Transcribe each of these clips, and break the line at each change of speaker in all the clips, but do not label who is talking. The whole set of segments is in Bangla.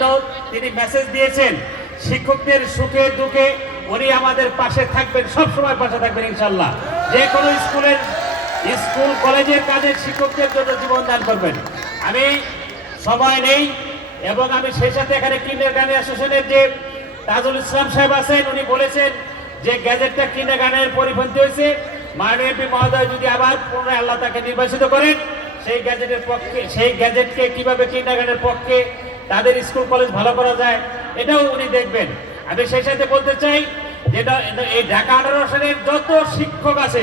জন্য তিনি মেসেজ দিয়েছেন। শিক্ষকদের সুখে দুঃখে উনি আমাদের পাশে থাকবেন সব সময় পাশে থাকবেন ইনশাল্লাহ যে কোনো স্কুলের, স্কুল, কলেজের কাজের শিক্ষকদের জন্য জীবন দান করবেন। আমি সময় নেই এবং আমি সেই সাথে এখানে কিন্ডার গানের অ্যাসোসিয়েশনের যে তাজুল ইসলাম সাহেব আছেন, উনি বলেছেন যে গ্যাজেটটা কিন্ডার গানের পরিপন্থী হয়েছে। মাননীয় এমপি মহোদয় যদি আবার পুনরায় আল্লাহ তাকে নির্বাচিত করেন, সেই গ্যাজেটের পক্ষে, সেই গ্যাজেটকে কীভাবে কিন্ডার গানের পক্ষে তাদের স্কুল, কলেজ ভালো করা যায়, এটাও উনি দেখবেন। আমি সেই সাথে বলতে চাই, যেটা এই ঢাকা আঠারো সালের যত শিক্ষক আছে,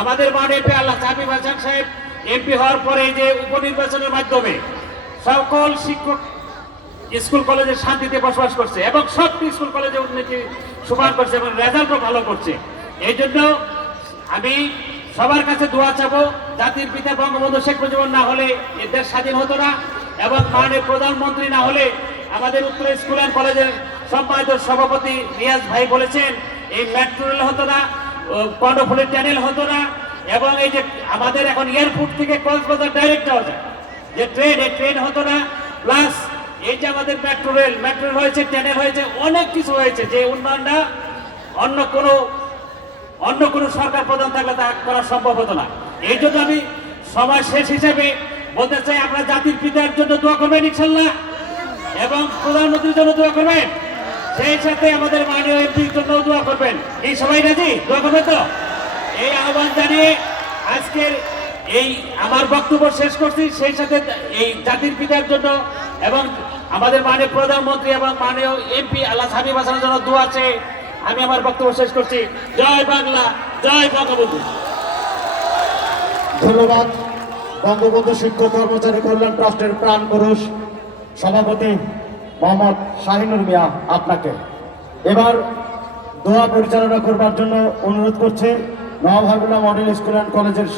আমাদের মাননীয় আল্লাহ সাবিব হাসান সাহেব, এমপি হওয়ার পরে যে উপনির্বাচনের মাধ্যমে সকল শিক্ষক স্কুল, কলেজে শান্তিতে বসবাস করছে এবং সব স্কুল, কলেজে উন্নতি সুপার করছে এবং রেজাল্টও ভালো করছে। এই জন্য আমি সবার কাছে দোয়া চাবো, জাতির পিতা বঙ্গবন্ধু শেখ মুজিবুর না হলে এদের স্বাধীন হতো না। এবং মাননীয় প্রধানমন্ত্রী না হলে আমাদের উত্তর স্কুল অ্যান্ড কলেজের সম্মানিত সভাপতি রিয়াজ ভাই বলেছেন, এই মেট্রো রেল হতো না কর্ণফুলের চ্যানেল হতো না, এবং এই যে আমাদের এখন এয়ারপোর্ট থেকে কক্সবাজার ডাইরেক্ট যাওয়া যায়। যে ট্রেন এই ট্রেন হতো না প্লাস এই যে আমাদের মেট্রো রেল মেট্রো হয়েছে ট্রেনের হয়েছে, অনেক কিছু হয়েছে, যে উন্নয়নটা অন্য কোনো অন্য কোনো সরকার প্রধান থাকলে তা করা সম্ভব হতো না। এই জন্য আমি সময় শেষ হিসেবে বলতে চাই আমরা জাতির পিতার জন্য দোয়া করবেন, ইনশাল্লাহ। এবং প্রধানমন্ত্রীর জন্য দোয়া করবেন। সেই সাথে আমাদের মাননীয় এমপির জন্য দোয়া করবেন। এই সবাই রাজি? দোয়া করবেন তো? এই আহ্বান জানিয়ে আজকের এই আমার বক্তব্য শেষ করছি। সেই সাথে এই জাতির পিতার জন্য এবং আমাদের মাননীয় প্রধানমন্ত্রী এবং মাননীয় এমপি আল্লাহ সাহেব হাসানের জন্য দোয়া আছে। আমি আমার বক্তব্য শেষ করছি। জয় বাংলা, জয় বঙ্গবন্ধু।
ধন্যবাদ। বঙ্গবন্ধু শিক্ষক কর্মচারী কল্যাণ ট্রাস্টের প্রাণ পুরুষ সভাপতি মোহাম্মদ শাহিনুর মিয়া আপনাকে। এবার দোয়া পরিচালনা করবার জন্য অনুরোধ করছে নবাবহাগুলা মডেল স্কুল অ্যান্ড কলেজের